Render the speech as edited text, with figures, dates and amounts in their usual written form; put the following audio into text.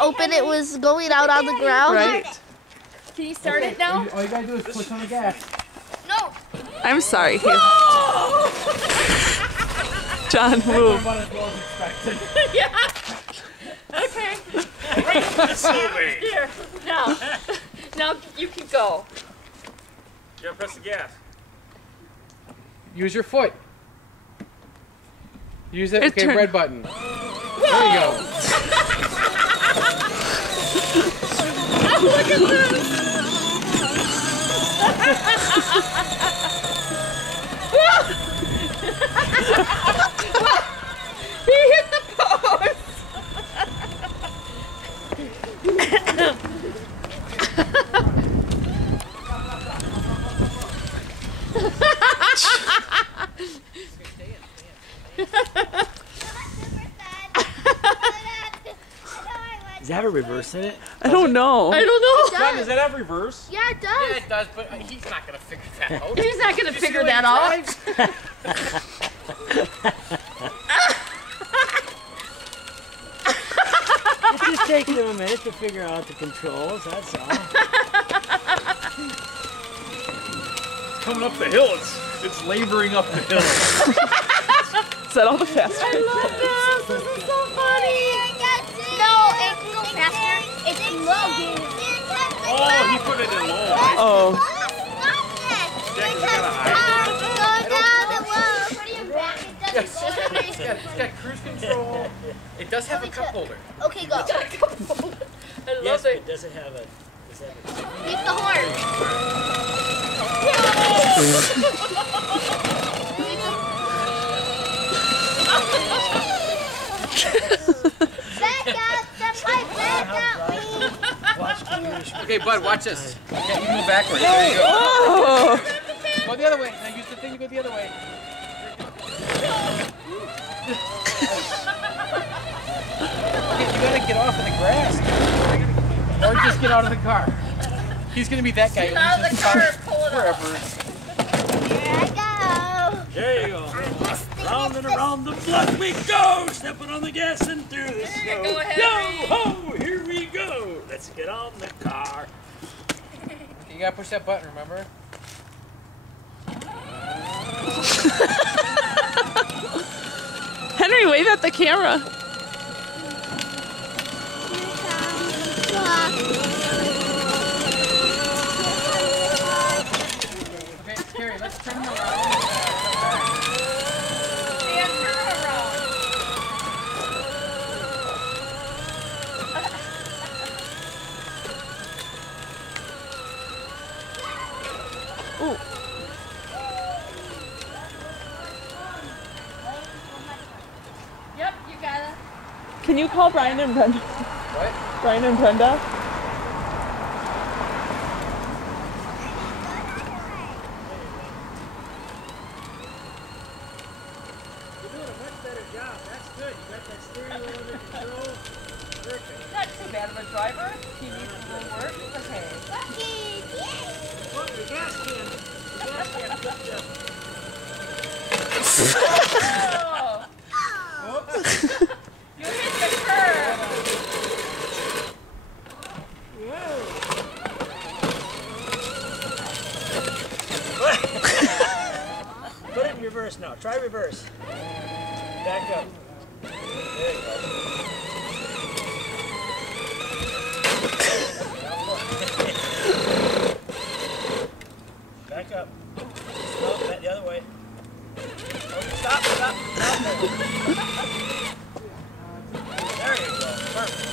open, it was going out on the ground. Right. Can you start it now? All you gotta do is push on the gas. No. I'm sorry. John, move. Yeah. Okay. Here. Now. Now you can go. You gotta press the gas. Use your foot. Use it. It Okay, turned- red button. There you go. Look at this. He hit the post. Does it have a reverse in it? I don't know. I don't know. John, does that have reverse? Yeah, it does. Yeah, it does, but he's not gonna figure that out. He's not gonna figure that out. It's just taking him a minute to figure out the controls, that's all. Coming up the hill, it's laboring up the hill. Is that all the faster? I love this. This is so funny. No, it can go faster. It's in low gear. Oh, he put it in low. Oh. Jack, you gotta hide. Yes. It's got cruise control. It does have a cup holder. Okay, go. I love Yes, but it. does it have a... Does it have a... Beat the horn. Back out, senpai, back out, please. Watch gears. Okay, bud, watch this. Okay, you move backwards. There you go. Oh. Go the other way. Now use the thing to go the other way. Okay, you gotta get off of the grass. Or just get out of the car. He's gonna be that guy. Get out of the car and pull it up. Wherever. Here I go. There you go. Round and around the block we go, stepping on the gas and through the snow. Go ahead, Yo Reed. ho, here we go. Let's get on the car. You gotta push that button, remember? Henry, wave at the camera. Okay, Carrie, let's turn him around. Dan, turn around. Ooh. Yep, you got it. Can you call Brian and Brenda? What? Brian and Brenda? You're doing a much better job. That's good. You got that steering wheel under control. Perfect. He's not too bad of a driver. He needs a little work. Okay. Look, the gas can. The gas can. Good job. Oh. You hit the curb. Put it in reverse now. Try reverse. Back up. There you go. Back up. No, back the other way. Oh, stop, stop, stop there. There you go. Perfect.